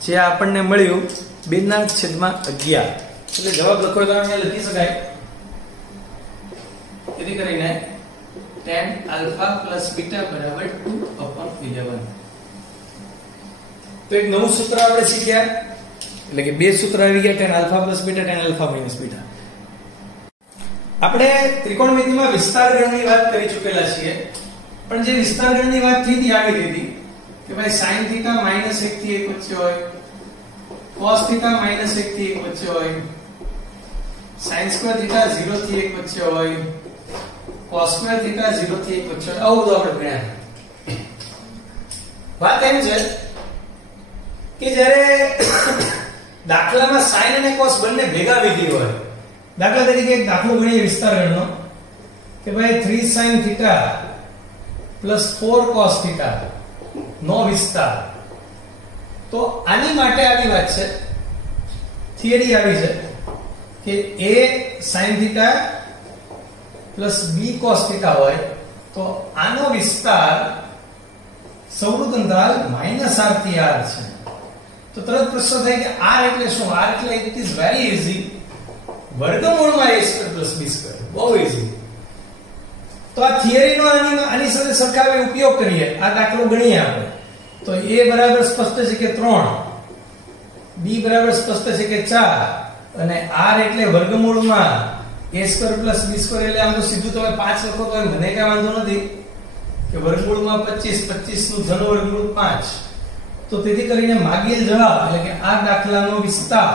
જે આપણને મળ્યું 2 ના છેદમાં 11 એટલે જવાબ લખો તો અહીંયા લખી શકાય તેથી કરીને tan આલ્ફા પ્લસ બીટા બરાબર 2/11 તો એક નવું સૂત્ર આપણે શીખ્યા એટલે કે બે સૂત્ર આવી ગયા tan alpha plus beta tan alpha minus beta આપણે ત્રિકોણમિતિમાં વિસ્તાર ગણની વાત કરી ચૂકેલા છીએ પણ જે વિસ્તાર ગણની વાત થઈ હતી આવી હતી કે ભાઈ sin θ -1 થી 1 વચ્ચે હોય cos θ -1 થી 1 વચ્ચે હોય sin સ્ક્વેર θ 0 થી 1 વચ્ચે હોય cos સ્ક્વેર θ 0 થી 1 વચ્ચે આવું બધું આપણે ભણ્યા વાત એમ છે કે જ્યારે દાખલામાં sin અને cos બંને ભેગા વિધિ હોય દાખલા તરીકે એક દાખલો ગણીએ વિસ્તાર ગણનો કે ભાઈ 3 sin θ plus 4 cos θ નો વિસ્તાર તો આની માટે આવી વાત છે થિયરી આવી છે કે a sin θ plus b cos θ હોય તો આનો વિસ્તાર સૌરૃત અંતરાલ -r થી r છે તો તરત પ્રશ્ન થાય કે r એટલે શું r એટલે ઇટ ઇઝ વેરી ઈઝી વર્ગમૂળમાં a² + b² બહુ ઈઝી તો આ થિયરીનો આની સાથે સરખાવે ઉપયોગ કરીએ આ દાખલો ગણીએ આપણે તો a બરાબર સ્પષ્ટ છે કે 3 b બરાબર સ્પષ્ટ છે કે 4 અને r એટલે વર્ગમૂળમાં a² + b² એટલે આમ તો સીધું તમે 5 લખો તો મને કઈ વાંધો નથી કે વર્ગમૂળમાં 25 25 નું ધન વર્ગમૂળ 5 તો તેથી કરીને માગેલ જવાબ એટલે કે આ દાખલાનો વિસ્તાર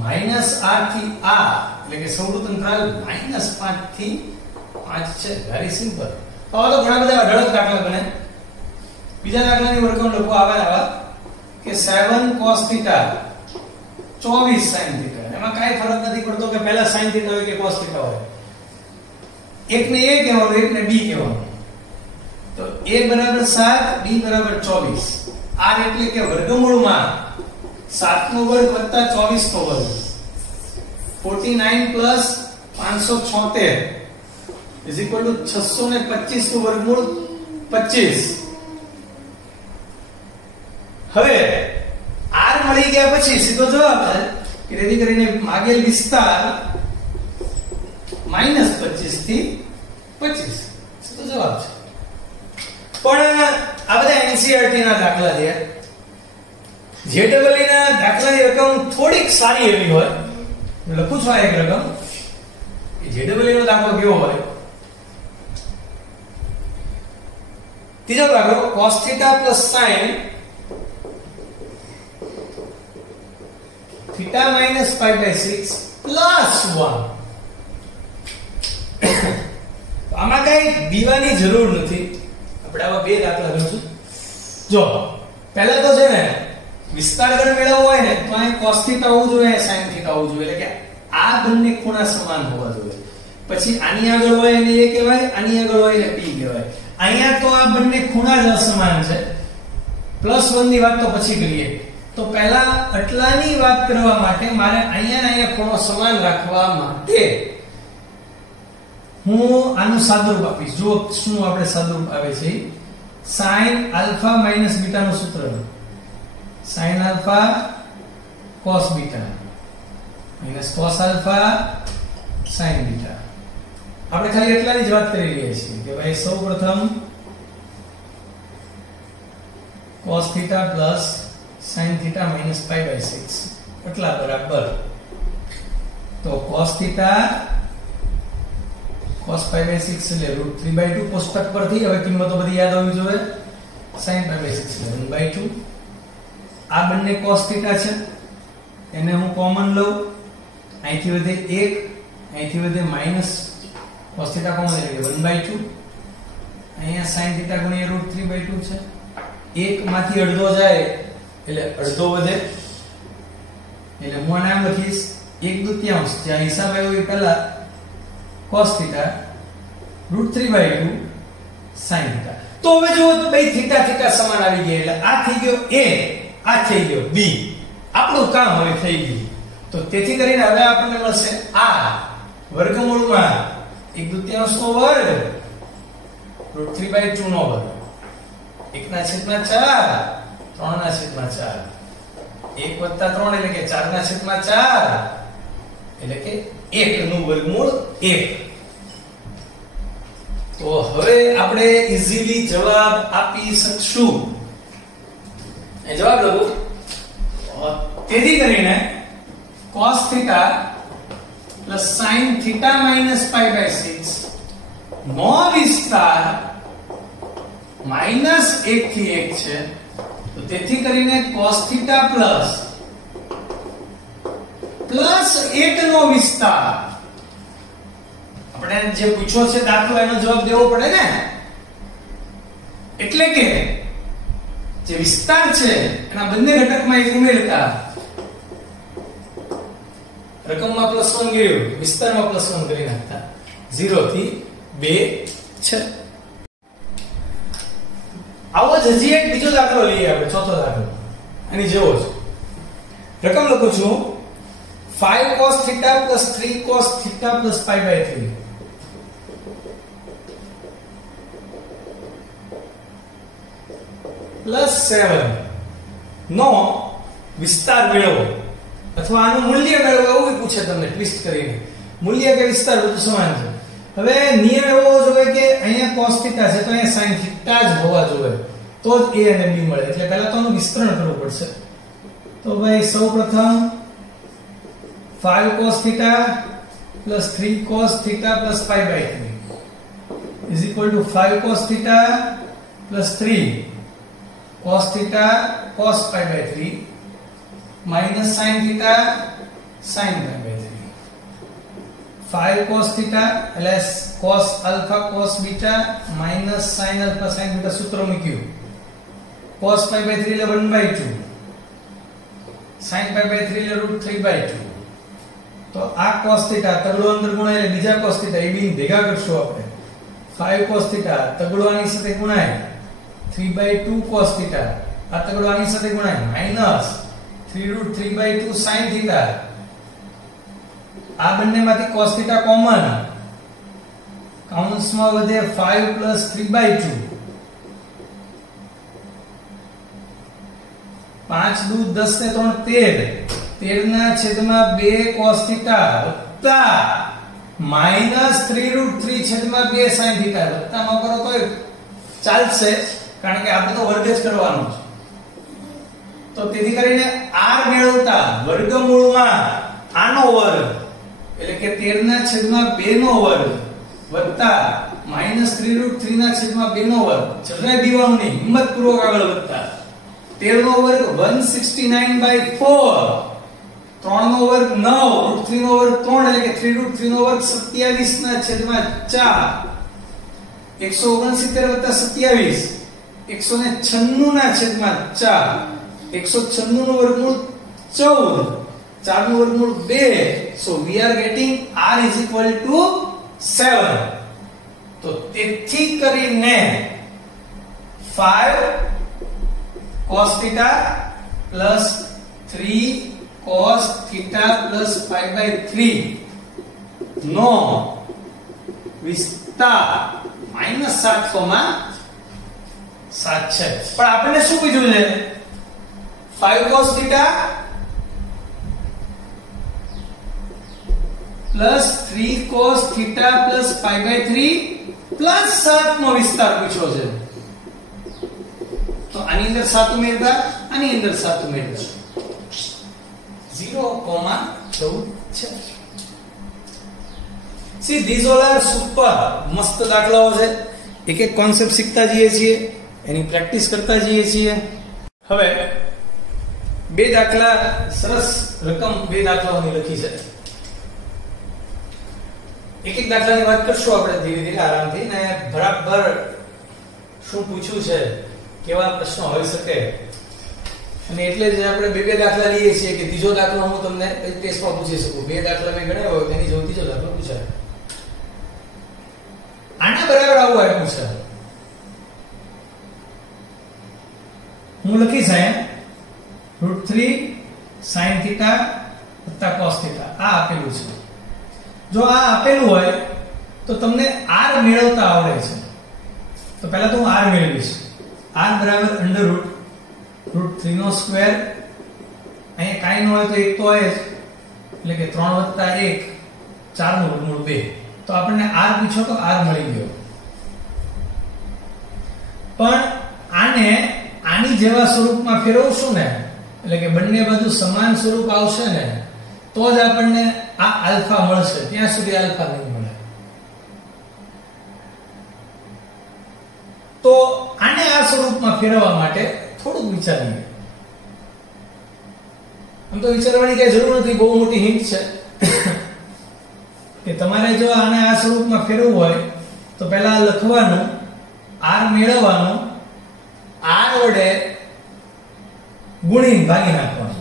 -r થી r એટલે કે સૌરૃત અંતરાલ -5 થી 5 છે વેરી સિમ્પલ હવે તો ઘણા બધા અઢળક દાખલા બને બીજા દાખલાની વર્ગમૂળ લખો આવા કે 7 cos θ 24 sin θ એમાં કાઈ ફરક નથી પડતો કે પહેલા sin θ હોય કે cos θ હોય એકને a કહેવાનું એકને b કહેવાનું તો a બરાબર 7 b બરાબર 24 r એટલે કે વર્ગમૂળમાં 7 નો વર્ગ વત્તા 24 નો વર્ગ 49 પ્લસ 576 ઇઝ ઇક્વલ ટુ 625 નું વર્ગમૂળ 25 હવે r મળી ગયા પછી સીધો જવાબ છે કે રેડી કરીને માગેલ વિસ્તાર -25 થી 25 સીધો જવાબ છે પણ આ બધા NCERT ના દાખલા છે JEE ના દાખલાની રકમ થોડીક સારી એવી હોય લખું છું આ એક રકમ કે JEE નો દાખલો કેવો હોય ત્રીજો દાખલો cos θ plus sin θ minus π/6 plus 1 આમાં કઈ દીવાની જરૂર નથી આપણે આવા બે દાખલા ગણશું જો પહેલા તો છે ને વિસ્તાર ગણ મેળવવો હોય ને તો અહીં cos θ હોવું જોઈએ sin θ હોવું જોઈએ એટલે કે આ બંને ખૂણા સમાન હોવા જોઈએ પછી આની આગળ હોય એને a કહેવાય આની આગળ હોય એને p કહેવાય અહીંયા તો આ બંને ખૂણા જ અસમાન છે +1 ની વાત તો પછી કરીએ તો પહેલા આટલાની વાત કરવા માટે મારે અહીંયા ખૂણો સમાન રાખવા માટે હું આનું સાદુરૂપ આપીશ. જો શું આપણે સાદુરૂપ આવે છે sin alpha minus beta નું સૂત્ર sin alpha cos beta minus cos alpha sin beta. આપણે ખાલી એટલાની જ વાત કરી રહ્યા છીએ કે ભાઈ સૌપ્રથમ cos theta plus sin theta minus pi by 6 એટલા બરાબર. તો cos theta cos pi by 6 એટલે √3/2 કોષ્ટક પરથી હવે કિંમતો બધી યાદ હોવી જોઈએ. sin pi by 6 એટલે 1/2. આ બંને cos theta છે એને હું કોમન લઉં. અહીંથી વધે 1, અહીંથી વધે માઈનસ cos theta કોમન એટલે 1/2. અહીંયા sin theta ગુણ્યા √3/2 છે. 1 માંથી અડધો જાય એટલે અડધો વધે. એટલે હું આને આમ લખીશ 1/2 જ્યાં હિસાબ આવ્યો એ પહેલા cos theta √3/2 sin theta. તો હવે જો બે થીટા થીટા સમાન આવી ગયા એટલે આ થઈ ગયો a, આ થઈ ગયો b. આપણું કામ હવે થઈ ગયું. તો તેથી કરીને હવે આપણને મળશે આ વર્ગમૂળમાં 1/2 નો વર્ગ √3/2 નો વર્ગ 1/4 3/4 1 + 3 એટલે કે 4/4 એટલે કે 1 નું વર્ગમૂળ 1. તો હવે આપણે ઈઝીલી જવાબ આપી શકશું. એ જવાબ લખો. તેથી કરીને cos theta plus sin theta minus pi by 6 નો વિસ્તાર -1 થી 1 છે. તો તેથી કરીને cos theta plus 1 નો વિસ્તાર. આપણે જે પૂછ્યો છે દાખલો એનો જવાબ દેવો પડે ને. એટલે કે જે વિસ્તાર છે એના બંને ઘટકમાં એક ઉમેરતા રકમમાં +1 ગયું, વિસ્તારમાં +1 કરી નાખતા 0 થી 2 છે. આવો જ હજી એક બીજો દાખલો લઈએ આપણે, ચોથો દાખલો આની જેવો છે. રકમ લખું છું 5 cos theta plus 3 cos theta plus pi by 3 plus 7 નો વિસ્તાર મેળવો અથવા આનું મૂલ્ય મેળવો એવું પૂછે તમને ટ્વિસ્ટ કરીને. મૂલ્ય કે વિસ્તાર બધું સમાન છે. હવે નિયમ એવો જોઈએ કે અહીંયા cos theta છે તો અહીંયા sin theta જ હોવા જોઈએ તો જ a અને b મળે. એટલે પહેલા તો આનું વિસ્તરણ કરવું પડશે. તો ભાઈ સૌપ્રથમ 5 cos theta plus 3 cos theta plus pi by 3 is equal to 5 cos theta plus 3 cos theta cos pi by 3 minus sin theta sin pi by 3. 5 cos theta plus cos alpha cos beta minus sin alpha sin beta સૂત્ર મૂક્યું. cos pi by 3 એટલે 1/2 sin pi by 3 એટલે √3/2. તો આ cos theta તગડો અંદર ગુણાય એટલે બીજા cos theta એ બે ભેગા કરશું આપણે. 5 cos theta તગડો આની સાથે ગુણાય 3/2 cos theta આ તગડો આની સાથે ગુણાય minus 3√3/2 sin theta. આ બંનેમાંથી cos theta કોમન કૌંસમાં વધે 5 + 3/2 5 દુ 10 ને 3 13/2 cos theta વત્તા -3√3/2 sin theta વત્તા નો કરો તો ચાલશે કારણ કે આપણે તો વર્ગ જ કરવાનો છે. તો તેથી કરીને r મેળવતા વર્ગમૂળમાં આનો વર્ગ એટલે કે 13/2 નો વર્ગ વત્તા -3√3/2 નો વર્ગ. જરાય બીવાનું નહીં, હિંમતપૂર્વક આગળ વધતા 13 નો વર્ગ 169/4 3 નો વર્ગ 9 √3 નો વર્ગ 3 એટલે કે 3√3 નો વર્ગ 27/4 169 + 27 196/4 196 નું વર્ગમૂળ 14 4 નું વર્ગમૂળ 2. so we are getting r is equal to 7. તો તેથી કરીને 5 cos theta plus 3 cos theta plus pi by 3 નો વિસ્તાર -7,7 છે. પણ આપણને શું કીધું છે? 5 cos theta plus 3 cos theta plus pi by 3 plus 7 નો વિસ્તાર પૂછ્યો છે. તો આની અંદર 7 ઉમેરતા, આની અંદર 7 ઉમેરતા 0,14 છે. See, these all are super મસ્ત દાખલાઓ છે. એક એક કોન્સેપ્ટ શીખતા જઈએ છીએ, એની પ્રેક્ટિસ કરતા જઈએ છીએ. હવે બે દાખલા, સરસ રકમ બે દાખલાઓની લખી છે. એક એક દાખલાની વાત કરશું આપણે ધીરે ધીરે આરામથી, ને બરાબર શું પૂછ્યું છે, કેવા પ્રશ્નો હોઈ શકે, અને એટલે જ આપણે બે બે દાખલા લઈએ છીએ કે ત્રીજો દાખલો હું તમને ટેસ્ટમાં પૂછી શકું. બે દાખલા મેં ગણ્યા હોય તેની જો ત્રીજો દાખલો પૂછાય. આના બરાબર આવું આપ્યું છે. હું લખીશ અહીંયા √3 sin θ + cos θ. આ આપેલું છે. જો આ આપેલું હોય તો તમને r મેળવતા આવડે છે. તો પહેલા તો હું r મેળવીશ. r બરાબર √3 નો સ્ક્વેર, અહીંયા કાઈ ન હોય તો 1 તો હોય જ, એટલે કે 3 + 1 4 નું વર્ગમૂળ 2. તો આપણને r પૂછો તો r મળી ગયો. પણ આને આની જેવા સ્વરૂપમાં ફેરવશું ને, એટલે કે બંને બાજુ સમાન સ્વરૂપ આવશે ને, તો જ આપણને આ આલ્ફા મળશે. ત્યાં સુધી આલ્ફા નહીં મળે. તો આને આ સ્વરૂપમાં ફેરવવા માટે થોડુંક વિચારીએ. આમ તો વિચારવાની કઈ જરૂર નથી, બહુ મોટી હિન્ટ છે કે તમારે જો આને આ સ્વરૂપમાં ફેરવવું હોય તો પહેલા લખવાનું, r મેળવવાનું, r વડે ગુણીને ભાગી નાખવાનું.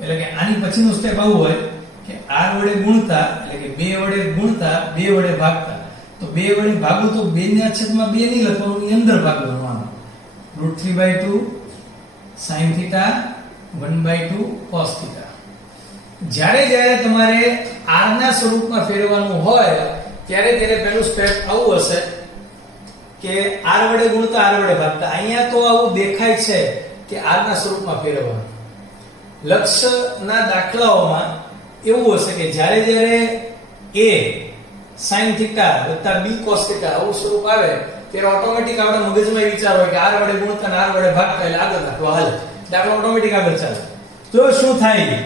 એટલે કે આની પછીનું સ્ટેપ આવું હોય કે r વડે ગુણતા, એટલે કે 2 વડે ગુણતા, 2 વડે ભાગતા. તો 2 વડે ભાગો તો 2 ના છેદમાં 2 નહીં લખવાનું, ની અંદર ભાગ કરવાનો. √3/2 sin θ 1/2 cos θ. જ્યારે જ્યારે તમારે r ના સ્વરૂપમાં ફેરવવાનું હોય ત્યારે પહેલું સ્ટેપ આવું હશે કે r વડે ગુણતા, r વડે ભાગતા. અહીંયા તો આવું દેખાય છે કે r ના સ્વરૂપમાં ફેરવવાનું. લક્ષના દાખલાઓમાં એવું હશે કે જ્યારે જ્યારે a sin θ + b cos θ આવું સ્વરૂપ આવે ત્યારે ઓટોમેટિક આપણા મગજમાં વિચાર હોય કે r વડે ગુણતા અને r વડે ભાગતા, એટલે આગળ દાખલો હાલે. દાખલો ઓટોમેટિક આગળ ચાલે. જો શું થાય,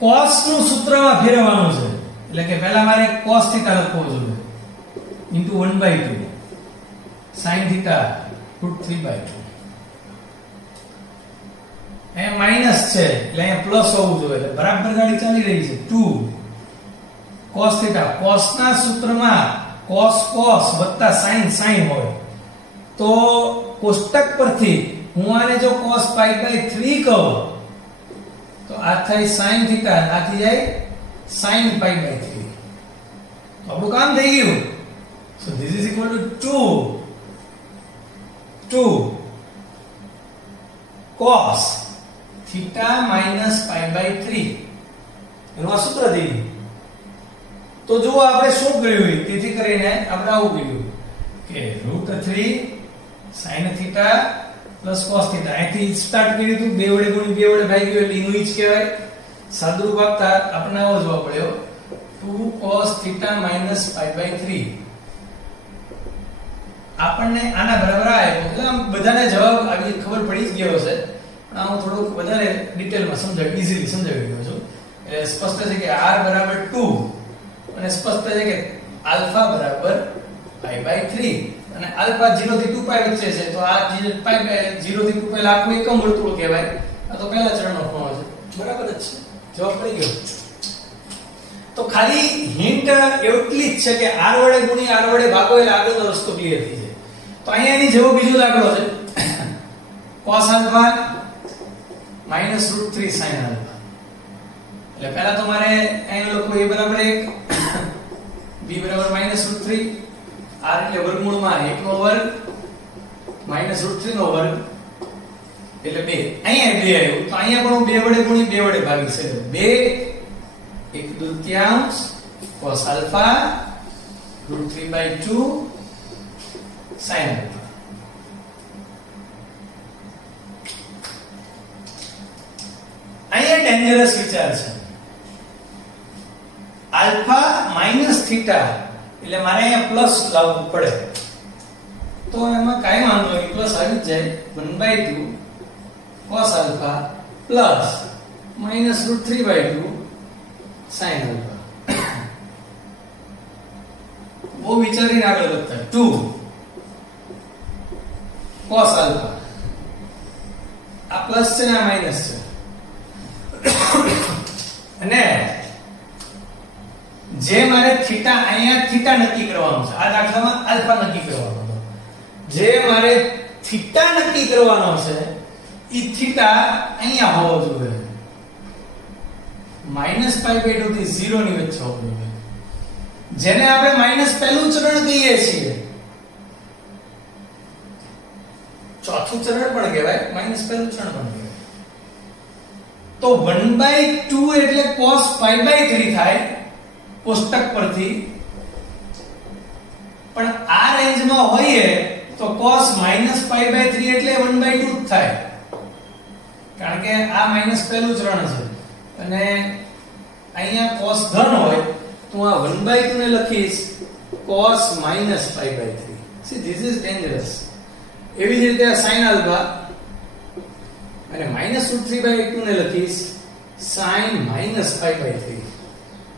cos નું સૂત્રમાં ફેરવવાનું છે. એટલે કે પહેલા મારે cos θ લખવો જોઈએ * 1/2 sin θ √3/2. અહીંયા માઈનસ છે એટલે અહીંયા પ્લસ હોવું જોઈએ, એટલે બરાબર ગાડી ચાલી રહી છે. 2 cos θ, cos ના સૂત્રમાં cos + sin હોય તો કોષ્ટક પરથી હું આને જો cos π/3 કહું તો આ થાય sin θ, આ થઈ જાય sin π/3. તો આપણું કામ થઈ ગયું. So this is equal to 2 cos θ - π/3 એનું આ સૂત્ર થઈ ગયું. તો જો આપણે શું કર્યું, તેથી કરીને આપણે આવું કર્યું કે √3 sin θ + cos θ. અહીંથી સ્ટાર્ટ કર્યું હતું, 2 વડે ગુણી 2 વડે ભાગ્યું એટલે એનું જ કહેવાય. સાદુરૂપ આપતા આપણને આવો જવાબ મળ્યો 2 cos θ - π/3. આપણને આના બરાબર આવ્યો. એટલે આમ બધાને જવાબ આવી ખબર પડી જ ગયો હશે, પણ હું થોડુંક વધારે ડિટેલમાં સમજાવી, ઈઝીલી સમજાવી રહ્યો છું. એટલે સ્પષ્ટ છે કે r બરાબર 2 અને સ્પષ્ટ છે કે આલ્ફા બરાબર π/3 અને આલ્ફા 0 થી 2π વચ્ચે છે. તો આ 0 થી 2π આખું એકમ વર્તુળ કહેવાય. આ તો પહેલા ચરણનો ખૂણો છે. બરાબર જ છે, જવાબ પડી ગયો. તો ખાલી હિન્ટ એટલી જ છે કે r વડે ગુણી r વડે ભાગો એટલે આગળનો રસ્તો ક્લિયર થઈ જાય. તો અહીંયા એની જેવો બીજો દાખલો છે cos α - √3 sin α. એટલે પહેલા તો મારે અહીંયા લખો a બરાબર 1, b બરાબર -√3, r એટલે વર્ગમૂળમાં 1 નો વર્ગ -√3 નો વર્ગ એટલે 2. અહીંયા 2 આવ્યું તો અહીંયા પણ હું 2 વડે ગુણી 2 વડે ભાગી છે. 2 1/2 cos α √3/2 sin alpha. અહીંયા ડેન્જરસ વિચાર છે. આલ્ફા માઈનસ થીટા એટલે મારે અહીંયા પ્લસ લાવવું પડે, તો એમાં કાઈ વાંધો નહીં, પ્લસ આવી જ જાય. 1/2 cos alpha plus minus √3/2 sin alpha. બહુ વિચારીને આગળ વધતા. 2 cos alpha, આ પ્લસ છે ને આ માઈનસ છે, અને જે મારે થીટા અહીંયા થીટા નક્કી કરવાનો છે, આ દાખલામાં આલ્ફા નક્કી કરવાનો છે. જે મારે થીટા નક્કી કરવાનો છે ઈ થીટા અહીંયા હોવો જોઈએ, -π/2 થી 0 ની વચ્ચે હોવો જોઈએ, જેને આપણે માઈનસ પહેલું ચરણ કહીએ છીએ, ચોથું ચરણ પણ કહેવાય, માઈનસ પહેલું ચરણ પણ કહેવાય. તો 1/2 એટલે cos π/3 થાય કોષ્ટક પરથી, પણ આ રેન્જમાં હોઈએ તો cos -π/3 એટલે 1/2 જ થાય, કારણ કે આ માઈનસ પહેલું ચરણ છે અને અહીંયા cos ધન હોય તો આ 1/2 ને લખીશ cos -π/3. See, this is dangerous. એવી જ રીતે sin alpha અને -√3/2 ને લખીશ sin -π/3,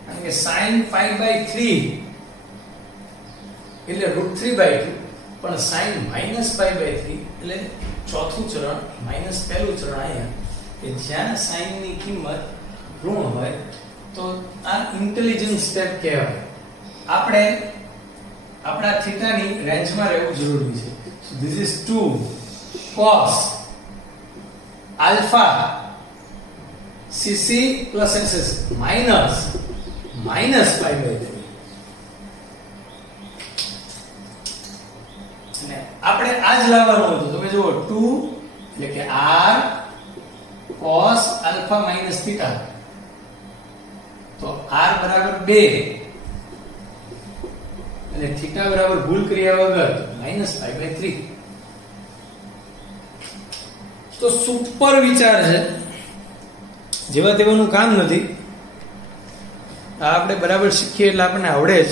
કારણ કે sin π/3 એટલે √3/2, પણ sin -π/3 એટલે ચોથું ચરણ માઈનસ પહેલું ચરણ અહીંયા, કે જ્યાં sin ની કિંમત ઋણ હોય તો આ ઇન્ટેલિજન્ટ સ્ટેપ કહેવાય. આપણે આપણા થીટાની રેન્જમાં રહેવું જરૂરી છે. So this is 2 cos alpha cc plus ss minus -π/3. અને આપણે આ જ લાવવાનું હતું. તમે જુઓ 2 એટલે કે r cos alpha minus theta, તો r બરાબર 2 અને થીટા બરાબર ભૂલ કર્યા વગર -π/3. તો સુપર વિચાર છે, જેવા તેવાનું કામ નથી. આ આપણે બરાબર શીખીએ એટલે આપણને આવડે જ.